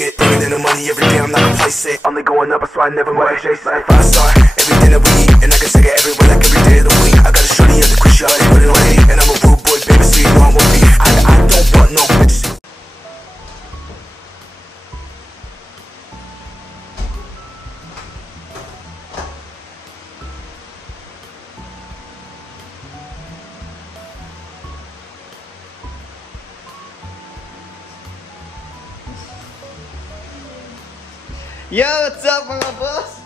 it. Bringing in the money every day, I'm not complacent. Only going up, that's why I never want to chase it. 5-star, everything that we eat, and I can take it everywhere like every day of the week. I got a shorty at the cruise yard, put it away, and I'm a rude boy, baby, so you know I won't be. I don't want no bitches. Yo, what's up mga boss?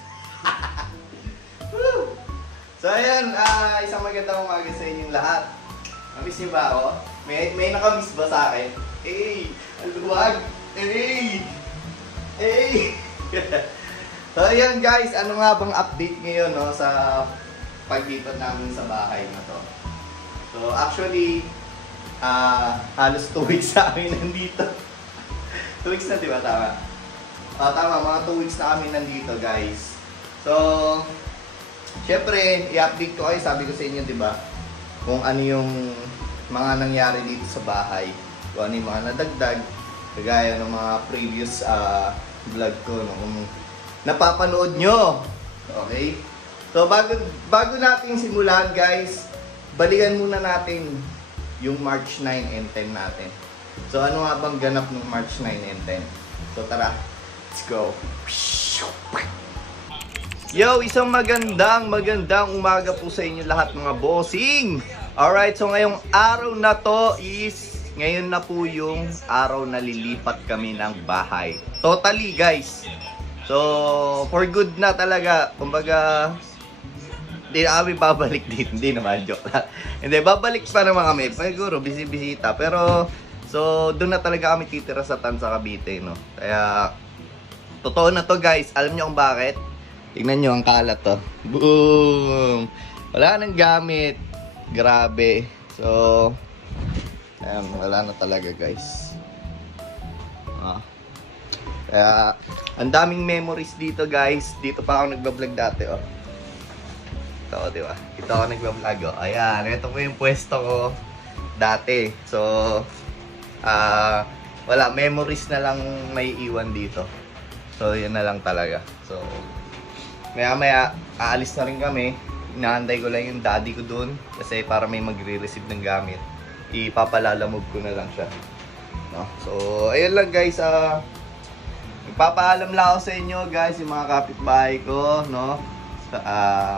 So ayan, isang magandang umaga sa inyong lahat. Namiss niyo ba ako? May nakamiss ba sa akin? Hey! Aluwag! Hey! Hey! So ayan guys, ano nga bang update ngayon no, sa paglipat namin sa bahay na to? So actually, halos 2 weeks na kami nandito. 2 weeks na diba? Tama? Tama, mga 2 weeks na kami nandito guys. So, syempre, i-update ko kayo, sabi ko sa inyo, di ba? Kung ano yung mga nangyari dito sa bahay. Kung ano yung mga nadagdag. Kagaya ng mga previous vlog ko. No? Kung napapanood nyo. Okay? So, bago natin simulan guys, balikan muna natin yung March 9 and 10 natin. So, ano nga bang ganap ng March 9 and 10? So, tara. Let's go. Yo, isang magandang umaga po sa inyo lahat mga bossing. Alright, so ngayong araw na to is, ngayon na po yung araw na lilipat kami ng bahay. Totally guys. So, for good na talaga. Kumbaga, hindi na kami babalik dito. Hindi naman, joke lang. Hindi, babalik pa naman kami. Siguro, bisita. Pero, so, doon na talaga kami titira sa Tanza, Cavite, no? Kaya, totoo na to guys. Alam nyo kung bakit? Tingnan nyo ang kalat to. Boom! Wala nang gamit. Grabe. So, ayan, wala na talaga guys. Kaya, ang daming memories dito guys. Dito pa ako nagbablog dati oh. Ito, di ba? Ito ako nagbablog oh. Ayan, ito po yung pwesto ko dati. So, wala, memories na lang may iwan dito. So, yun na lang talaga. So, maya-maya, aalis na rin kami. Inaantay ko lang yung daddy ko dun. Kasi para may magre-receive ng gamit. Ipapalalamog ko na lang siya. No? So, ayun lang guys. Ipapaalam lang ako sa inyo guys, yung mga kapitbahay ko. No?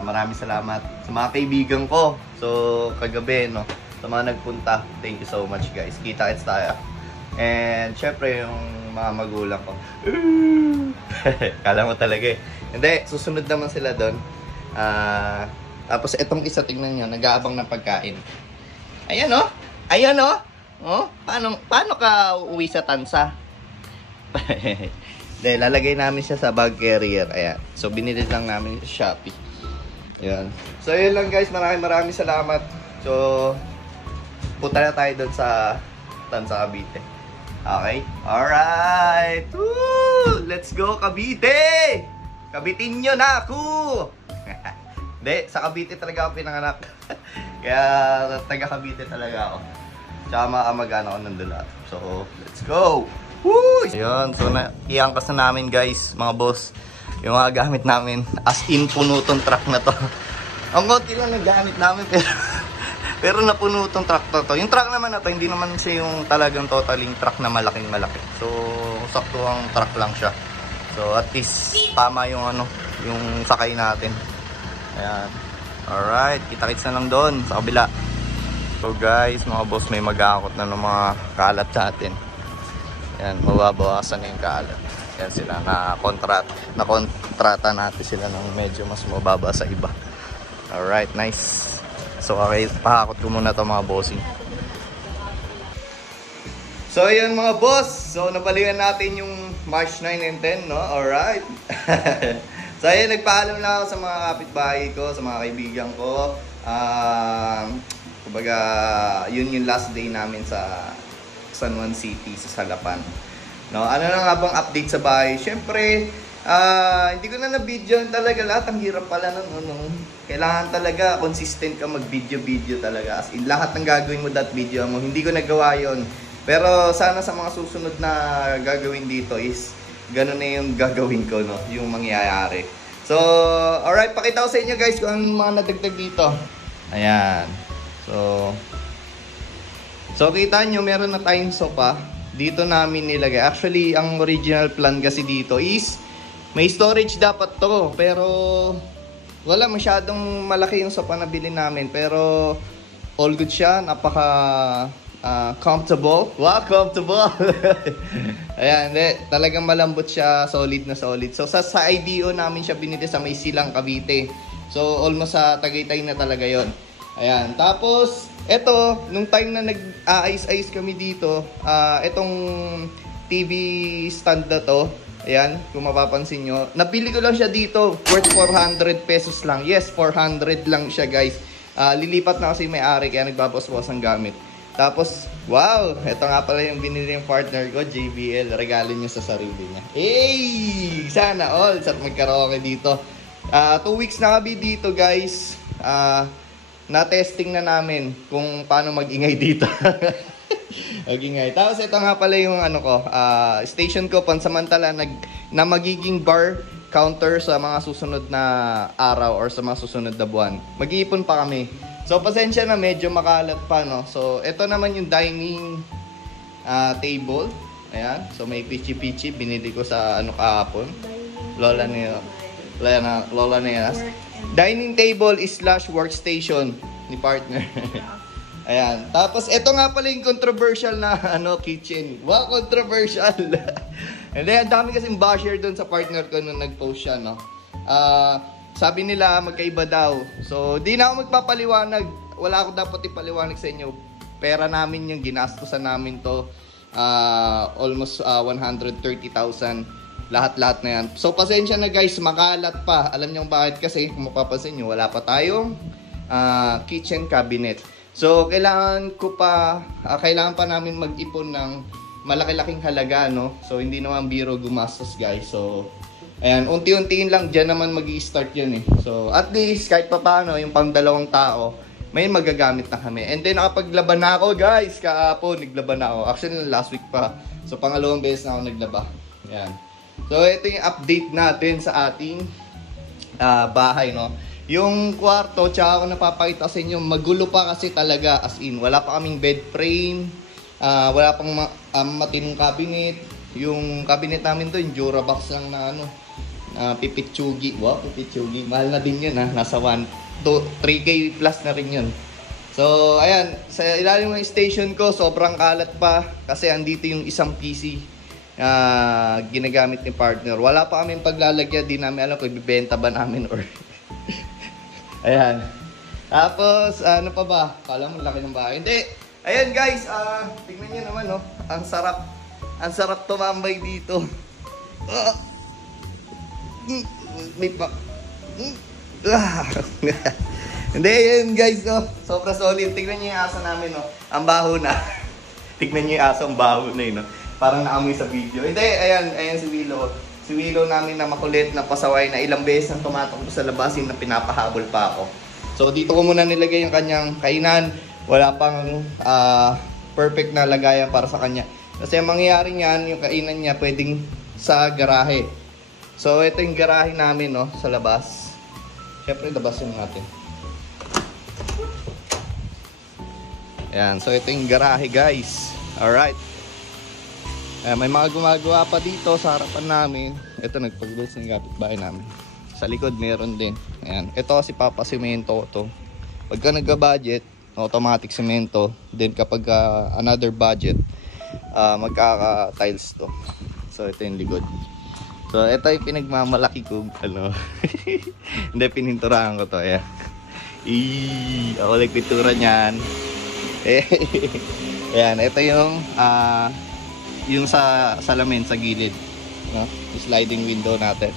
Maraming salamat sa mga kaibigan ko. So, kagabi, no? Sa mga nagpunta, thank you so much guys. Kita-kits tayo. And, syempre, yung mga magulang ko. Kala mo talaga eh. Hindi, susunod naman sila doon. Tapos itong isa, tingnan nyo, nag-aabang ng pagkain. Ayan o. Ayan o. Oh, paano ka uuwi sa Tanza? Hindi, lalagay namin siya sa bag carrier. Ayan. So, binili lang namin sa Shopee. Ayan. So, yun lang guys. Maraming salamat. So, punta na tayo doon sa Tanza, Cavite. Okay? Alright! Woo! Let's go, Cavite! Cabitin nyo na ako! Hindi, sa Cavite talaga ako pinanganak. Kaya, taga Cavite talaga ako. Tsaka makamagana ako nandun lahat. So, let's go! Woo! Ayun, so iangkas na namin guys, mga boss. Yung mga gamit namin. As in, puno tong truck na to. Ang konti lang ng gamit namin, pero napuno itong truck na to. Yung truck naman na to, hindi naman siya yung talagang totaling truck na malaking malaki. So, sakto ang truck lang siya. So, at least, tama yung yung sakay natin. Ayan. Alright, kita-kits na lang doon, sa kabila. So guys, mga boss, may mag-aakot na ng mga kalat natin. Ayan, mababawasan na yung kalat. Ayan sila, na-kontrata natin sila ng medyo mas mababa sa iba. Alright, nice. So, okay, pakakot ko muna ito mga bossing. So, ayan mga boss. So, nabalikan natin yung March 9 and 10, no? Alright. So, ayan, nagpaalam lang ako sa mga kapitbahay ko, sa mga kaibigan ko. Kumbaga, yun yung last day namin sa San Juan City, sa Salapan. No? Ano na nga bang update sa bahay? Siyempre, hindi ko na na-video talaga lahat. Ang hirap pala nun. Kailangan talaga consistent ka mag-video-video talaga. As in, lahat ng gagawin mo that video mo. Hindi ko nagawa yun. Pero sana sa mga susunod na gagawin dito is ganun na yung gagawin ko, no? Yung mangyayari. So, alright, pakita ko sa inyo guys kung ano mga nadagdag dito. Ayan. So kita nyo, meron na tayong sopa. Dito namin nilagay. Actually, ang original plan kasi dito is may storage dapat to. Pero wala, masyadong malaki yung sopa na bilhin namin. Pero all good siya. Napaka comfortable. Wow, comfortable! Ayan, talagang malambot siya. Solid na solid. So sa IDO namin siya binili sa May Silang, Cavite. So almost sa Tagaytay na talaga yon. Ayan, tapos eto, nung time na nag-ice kami dito, etong TV stand na to, ayan, kung mapapansin nyo, napili ko lang siya dito, worth 400 pesos lang. Yes, 400 lang siya guys. Lilipat na kasi may-ari kaya nagbabos-bos ang gamit. Tapos, wow, eto nga pala yung binili ng partner ko, JBL, regalo niya sa sarili niya. Hey! Sana all, sarap magkaraoke dito. 2 weeks na kami dito guys. Na-testing na namin kung paano mag-ingay dito. Mag-ingay. Tapos ito nga pala yung station ko pansamantala na magiging bar counter sa mga susunod na araw or sa mga susunod na buwan. Mag-iipon pa kami. So pasensya na, medyo makalat pa, no. So ito naman yung dining table. Ayan. So may pichi-pichi binili ko sa kahapon. Lola niya. Dining table / workstation ni partner. Ayan. Tapos ito nga pala yung controversial na kitchen. Wow, controversial. And then, ang dami kasing basher doon sa partner ko nung nag-post siya, no. Sabi nila magkaiba daw. So, di na ako magpapaliwanag. Wala ako dapat ipaliwanag sa inyo. Pera namin yung ginastusan namin to. Almost 130,000. Lahat-lahat na yan. So, pasensya na guys, makalat pa. Alam niyo bakit? Kasi, kung mapapansin nyo, wala pa tayong kitchen cabinet. So, kailangan pa namin mag-ipon ng malaki-laking halaga, no? So, hindi naman biro gumastos, guys. So, ayan, unti-untiin lang. Diyan naman mag-i-start yun, eh. So, at least, kahit pa paano, yung pang 2 tao, may magagamit na kami. And then, nakapaglaban na ako, guys. Kahapon, naglaban na ako. Actually, last week pa. So, pangalawang beses na ako naglaba. Ayan. So, ito yung update natin sa ating bahay, no? Yung kwarto, tsaka ako napapakita sa inyo, magulo pa kasi talaga, as in, wala pa kaming bed frame, wala pang matinong cabinet. Yung cabinet namin to, yung Durabox lang na pipitsugi. Wow, pipitsugi. Mahal na din yun, ha? Nasa 3K plus na rin yun. So, ayan, sa ilalim ng station ko, sobrang kalat pa kasi andito yung isang PC ginagamit ni partner. Wala pa kaming paglalagyan, di namin alam kung ibibenta ba namin or ayan. Tapos ano pa ba? Kala mo laki ng bahay. Hindi. Ayan guys, tingnan niyo naman, no. Ang sarap tumambay dito. May pa. Hindi, ayan guys, no. Sobra solid. Tingnan niyo yung aso namin, no. Ang baho na. Tingnan niyo yung aso, ang baho na yun, no. Parang naamoy sa video. Hindi, ayan si Willow. Si Willow namin na makulit, na pasaway, na ilang beses nang tumatakbo sa labasin na pinapahabol pa ako. So dito ko muna nilagay yung kanyang kainan. Wala pang perfect na lagayan para sa kanya. Kasi ang mangyayari niyan, yung kainan niya pwedeng sa garahe. So ito yung garahe namin, no, sa labas. Siyempre labas yung natin. Ayan, so ito yung garahe guys. Alright. May mga gumagawa pa dito sa harapan namin. Ito, nagpag-build ng kapitbahay namin. Sa likod meron din. Ayan. Ito kasi papasimento to. Pagka nagka-budget, automatic semento. Then kapag another budget, magkaka-tiles to. So ito yung likod. So ito yung pinagmamalaki ko. Hindi, pininturahan ko to. Ayan. Ako nagpintura niyan. Ayan, ito yung sa salamin sa gilid, no? Yung sliding window natin.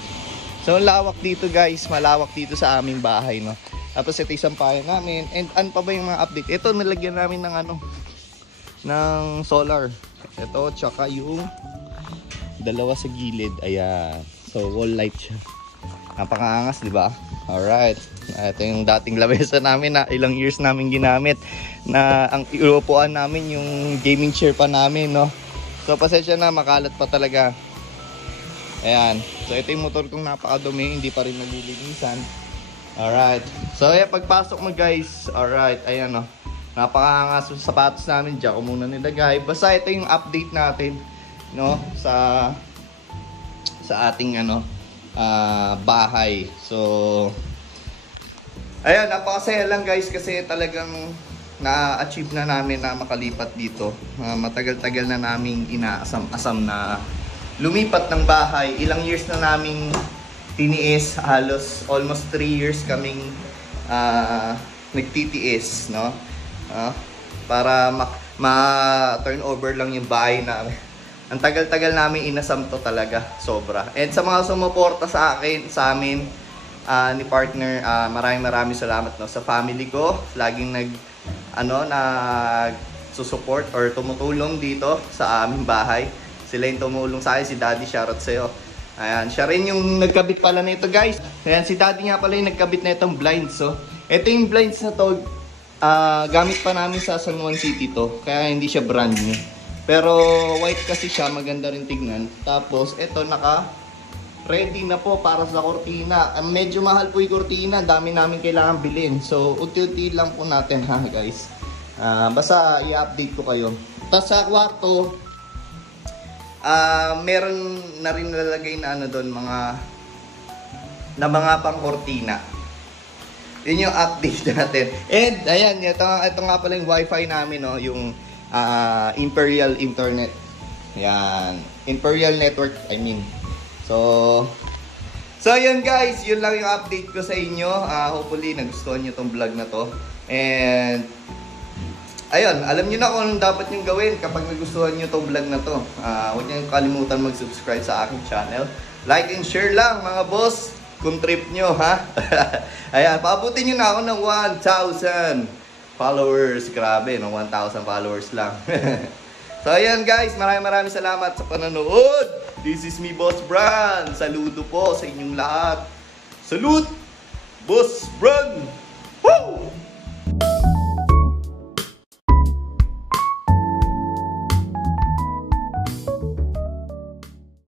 So lawak dito guys, malawak dito sa aming bahay, no. Tapos ito isang payo namin. And ano pa ba yung mga update? Ito nilagyan namin ng ng solar. Ito tsaka yung dalawa sa gilid. Ayan. So wall light siya. Napakaangas, di ba? Alright. Ito yung dating lamesa namin na ilang years namin ginamit. Na ang iupuan namin yung gaming chair pa namin, no? So, pasensya na, makalat pa talaga. Ayan. So, ito yung motor kong napakadumi. Hindi pa rin nalilinisan. Alright. So, ayan, pagpasok mo guys. Alright. Ayan, no? Napakaangas yung sapatos namin. Diyan ko muna nilagay. Basta ito yung update natin, no? Sa ating, bahay. So, ayan, napakasaya lang guys kasi talagang na-achieve na namin na makalipat dito. Matagal-tagal na naming inaasam-asam na lumipat ng bahay. Ilang years na naming tiniis, halos almost 3 years kaming nagtitiis, no? Para ma-turn over lang yung bahay namin. Ang tagal-tagal namin inasam to talaga, sobra. And sa mga sumuporta sa amin, ni partner, maraming salamat, no, sa family ko, laging nag-support or tumutulong dito sa aming bahay. Sila yung tumulong sa akin, si Daddy, shoutout sa'yo. Ayan, siya rin yung nagkabit pala na ito guys. Ayan, si Daddy nga pala yung nagkabit na itong blinds. So, ito yung blinds na to, gamit pa namin sa San Juan City to, kaya hindi siya brand new. Pero white kasi siya, maganda rin tignan. Tapos ito ready na po para sa kortina. Medyo mahal po yung kortina, dami namin kailangan bilhin. So unti-unti lang po natin ha guys. Basta i-update ko kayo. Tapos sa kwarto, meron na rin nalalagay na doon, mga pang kortina. Yun yung update natin. And ayan, ito nga pala yung wifi namin, no, yung Imperial Internet. Yan. Imperial Network, I mean. So yun guys, yun lang yung update ko sa inyo. Hopefully nagustuhan nyo tong vlog na to. And ayun, alam nyo na kung anong dapat nyo gawin kapag nagustuhan nyo tong vlog na to. Huwag nyo kalimutan mag-subscribe sa aking channel. Like and share lang mga boss, kung trip nyo, ha. Ayan, paabutin nyo na ako ng 1,000 followers. Grabe, no? 1,000 followers lang. So, ayan guys, maraming salamat sa panonood. This is me, Boss Bran. Saludo po sa inyong lahat. Salute, Boss Bran!